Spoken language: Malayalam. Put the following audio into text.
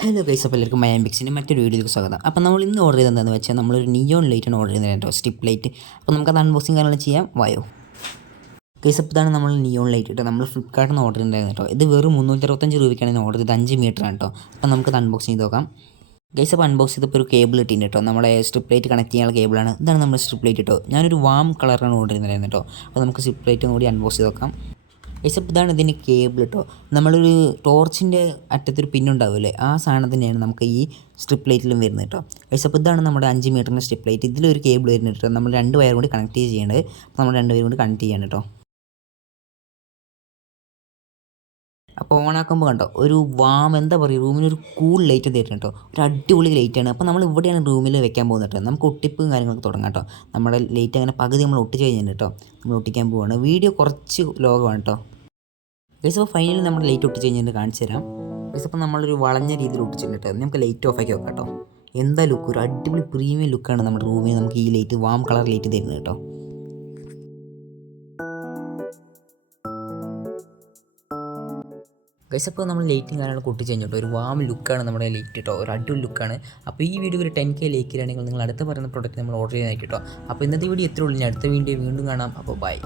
ഹലോ ഗൈസ്, അപ്പോൾ എല്ലാവർക്കും മയാമ്പിക്സിൻ്റെ മറ്റൊരു വീഡിയോയിലേക്ക് സ്വാഗതം. അപ്പോൾ നമ്മൾ ഇന്ന് ഓർഡർ ചെയ്തത് എന്താണെന്ന് വെച്ചാൽ നമ്മളൊരു നിയോൺ ലൈറ്റാണ് ഓർഡർ ചെയ്യുന്നത് കേട്ടോ, സ്ട്രിപ്പ് ലൈറ്റ്. അപ്പോൾ നമുക്കത് അൺബോക്സിങ് കാര്യങ്ങൾ ചെയ്യാം, വായോ ഗൈസ്. അപ്പോൾ ഇതാണ് നമ്മൾ നിയോൺ ലൈറ്റ് കേട്ടോ, നമ്മൾ ഫ്ലിപ്പ്കാർട്ടിൽ നിന്ന് ഓർഡർ ചെയ്തിട്ടുണ്ടായിരുന്നു കേട്ടോ. ഇത് വെറും 365 രൂപയ്ക്കാണ് ഞാൻ ഓർഡർ ചെയ്ത് 5 മീറ്ററാണ് കേട്ടോ. അപ്പോൾ നമുക്കത് അൺബോക്സ് ചെയ്ത് നോക്കാം ഗൈസ്. അപ്പോൾ അൺബോക്സ് ചെയ്തപ്പോൾ ഒരു കേബിൾ കിട്ടിയിട്ടുണ്ട് കേട്ടോ, നമ്മുടെ സ്ട്രിപ്പ് ലൈറ്റ് കണക്ട് ചെയ്യാനുള്ള കേബിളാണ്. ഇതാണ് നമ്മുടെ സ്ട്രിപ്പ് ലൈറ്റ് കേട്ടോ. ഞാനൊരു വാം കളറാണ് ഓർഡർ ചെയ്തിട്ടുണ്ടായിരുന്നു കേട്ടോ. അപ്പോൾ നമുക്ക് സ്ട്രിപ്പ് ലൈറ്റും കൂടി അൺബോക്സ് ചെയ്ത് നോക്കാം ഗൈസ്. അപ്പോൾ ഇതാണ് ഇതിൻ്റെ കേബിൾ കേട്ടോ. നമ്മളൊരു ടോർച്ചിൻ്റെ അറ്റത്തൊരു പിന്നുണ്ടാവില്ലേ, ആ സാധനം തന്നെയാണ് നമുക്ക് ഈ സ്ട്രിപ്പ് ലൈറ്റിലും വരുന്നത് കേട്ടോ ഗൈസ്. അപ്പോൾ ഇതാണ് നമ്മുടെ 5 മീറ്ററിൻ്റെ സ്ട്രിപ്പ് ലൈറ്റ്. ഇതിലൊരു കേബിൾ വരുന്നുണ്ട് കേട്ടോ. നമ്മൾ 2 വയർ കൂടി കണക്ട് ചെയ്യേണ്ടത്. അപ്പോൾ നമ്മൾ 2 വയർ കൂടി കണക്ട് ചെയ്യണം കേട്ടോ. അപ്പോൾ ഓണാക്കുമ്പോൾ കണ്ടോ, ഒരു എന്താ പറയുക, റൂമിനൊരു കൂൾ ലൈറ്റ് തരുന്നു കേട്ടോ. ഒരു അടിപൊളി ലൈറ്റാണ്. അപ്പോൾ നമ്മൾ ഇവിടെയാണ് റൂമിൽ വെക്കാൻ പോകുന്നത് കേട്ടോ. നമുക്ക് ഒട്ടിപ്പും കാര്യങ്ങളൊക്കെ തുടങ്ങാം കേട്ടോ. നമ്മുടെ ലൈറ്റ് അങ്ങനെ പകുതി നമ്മൾ ഒട്ടിച്ച് കഴിഞ്ഞിട്ട് കേട്ടോ, നമ്മൾ ഒട്ടിക്കാൻ പോവുകയാണ്. വീഡിയോ കുറച്ച് ലോകമാണ് കേട്ടോ ഗൈസ്. അപ്പോൾ ഫൈനലി നമ്മൾ ലൈറ്റ് ഒട്ടിച്ച് കഴിഞ്ഞിട്ട് കാണിച്ചു തരാം ഗൈസ്. അപ്പോൾ നമ്മളൊരു വളഞ്ഞ രീതിയിൽ ഒട്ടിച്ചിട്ടുണ്ട് കേട്ടോ. നമുക്ക് ലൈറ്റ് ഓഫ് ആക്കി വെക്കാം കേട്ടോ. എന്താ ലുക്ക്, ഒരു അടിപൊളി പ്രീമിയം ലുക്കാണ് നമ്മുടെ റൂമിൽ നമുക്ക് ഈ ലൈറ്റ്, വാം കളർ ലൈറ്റ് തരുന്നത് കേട്ടോ ഗൈസ്. അപ്പോൾ നമ്മൾ ലൈറ്റും കാര്യങ്ങളൊക്കെ ഒട്ടിച്ച് കഴിഞ്ഞിട്ടോ, ഒരു വാം ലുക്കാണ് നമ്മുടെ ലൈറ്റ് കേട്ടോ, ഒരു അടിപൊളി ലുക്കാണ്. അപ്പോൾ ഈ വീഡിയോ ഒരു 10K ലൈക്ക് ആണെങ്കിൽ നിങ്ങൾ അടുത്ത പറയുന്ന പ്രോഡക്റ്റ് നമ്മൾ ഓർഡർ ചെയ്യാനായിട്ട് കേട്ടോ. അപ്പോൾ ഇന്നത്തെ വീഡിയോ എത്ര ഉള്ളൂ. അടുത്ത വീഡിയോ വീണ്ടും കാണാം. അപ്പോൾ ബൈ.